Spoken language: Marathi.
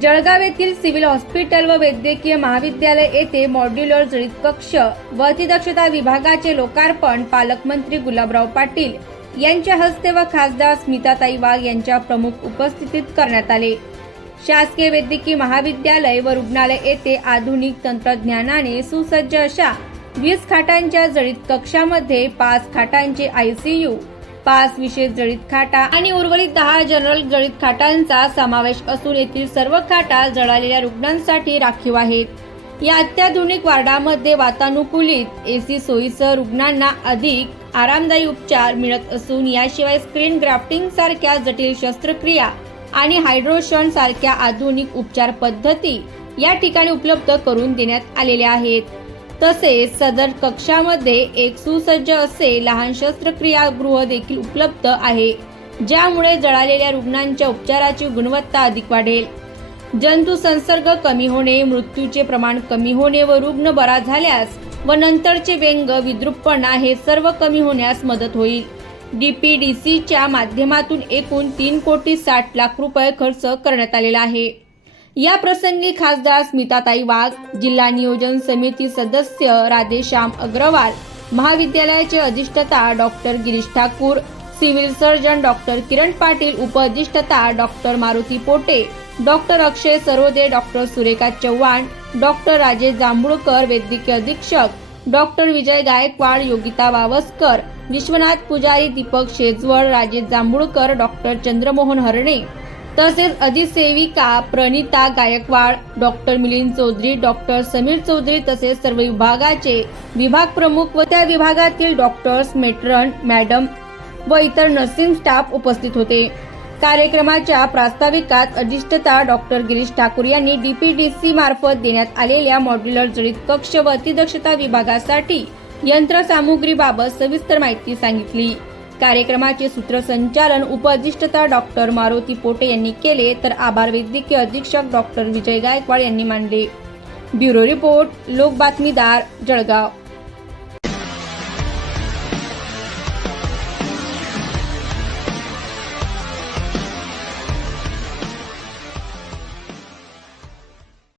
जळगाव येथील सिव्हिल हॉस्पिटल व वैद्यकीय महाविद्यालय येथे मॉड्युलर जळीत कक्ष व अतिदक्षता विभागाचे लोकार्पण पालकमंत्री गुलाबराव पाटील यांच्या हस्ते व खासदार स्मिताताई वाघ यांच्या प्रमुख उपस्थितीत करण्यात आले. शासकीय वैद्यकीय महाविद्यालय व रुग्णालय येथे आधुनिक तंत्रज्ञानाने सुसज्ज अशा वीस खाटांच्या जळीत कक्षामध्ये पाच खाटांचे आयसीयू पाच विशेष जळीत खाटा आणि उर्वरित दहा जनरल जळीत खाटांचा समावेश असून येथील सर्व खाटा जळालेल्या रुग्णांसाठी राखीव आहेत. या अत्याधुनिक वार्डामध्ये वातानुकूलित एसी सोयीसह रुग्णांना अधिक आरामदायी उपचार मिळत असून याशिवाय स्क्रीन ग्राफ्टिंग सारख्या जटिल शस्त्रक्रिया आणि हायड्रोशन सारख्या आधुनिक उपचार पद्धती या ठिकाणी उपलब्ध करून देण्यात आलेल्या आहेत. तसेच सदर कक्षामध्ये एक सुसज्ज असे लहान शस्त्रक्रियागृह देखील उपलब्ध आहे ज्यामुळे जळालेल्या रुग्णांच्या उपचाराची गुणवत्ता अधिक वाढेल. जंतू संसर्ग कमी होणे मृत्यूचे प्रमाण कमी होणे व रुग्ण बरा झाल्यास व नंतरचे व्यंग विद्रुपणा हे सर्व कमी होण्यास मदत होईल. डी पी डी सीच्या माध्यमातून एकूण तीन कोटी साठ लाख रुपये खर्च करण्यात आलेला आहे. या प्रसंगी खासदार स्मिताताई वाघ जिल्हा नियोजन समिती सदस्य राधेश्याम अग्रवाल महाविद्यालयाचे अधिष्ठता doctor Girish Thakur civil surgeon doctor Kiran Patil उपअधिष्ठता doctor Maruti Pote doctor Akshay Sarode doctor Surekha Chavan doctor Rajesh Jambhulkar वैद्यकीय अधीक्षक डॉक्टर विजय गायकवाड योगिता वावस्कर विश्वनाथ पुजारी दीपक शेजवळ राजेश जांभूळकर डॉक्टर चंद्रमोहन हरणे तसेच अधिसेविका प्रणिता गायकवाड डॉक्टर मिलिंद चौधरी डॉक्टर समीर चौधरी तसेच सर्व विभागाचे विभाग प्रमुख व त्या विभागातील डॉक्टर्स मेट्रन मॅडम व इतर नर्सिंग स्टाफ उपस्थित होते. कार्यक्रमाच्या प्रास्ताविकात अधिष्ठता डॉक्टर गिरीश ठाकूर यांनी डीपीडीसी मार्फत देण्यात आलेल्या मॉड्युलर जडित कक्ष व अतिदक्षता विभागासाठी यंत्रसामुग्रीबाबत सविस्तर माहिती सांगितली. कार्यक्रमाचे सूत्रसंचालन उपअधिष्ठता डॉक्टर मारुती पोटे यांनी केले तर आभार वैद्यकीय अधीक्षक डॉक्टर विजय गायकवाड यांनी मांडले ब्युरो रिपोर्ट लोक बातमीदार जळगाव.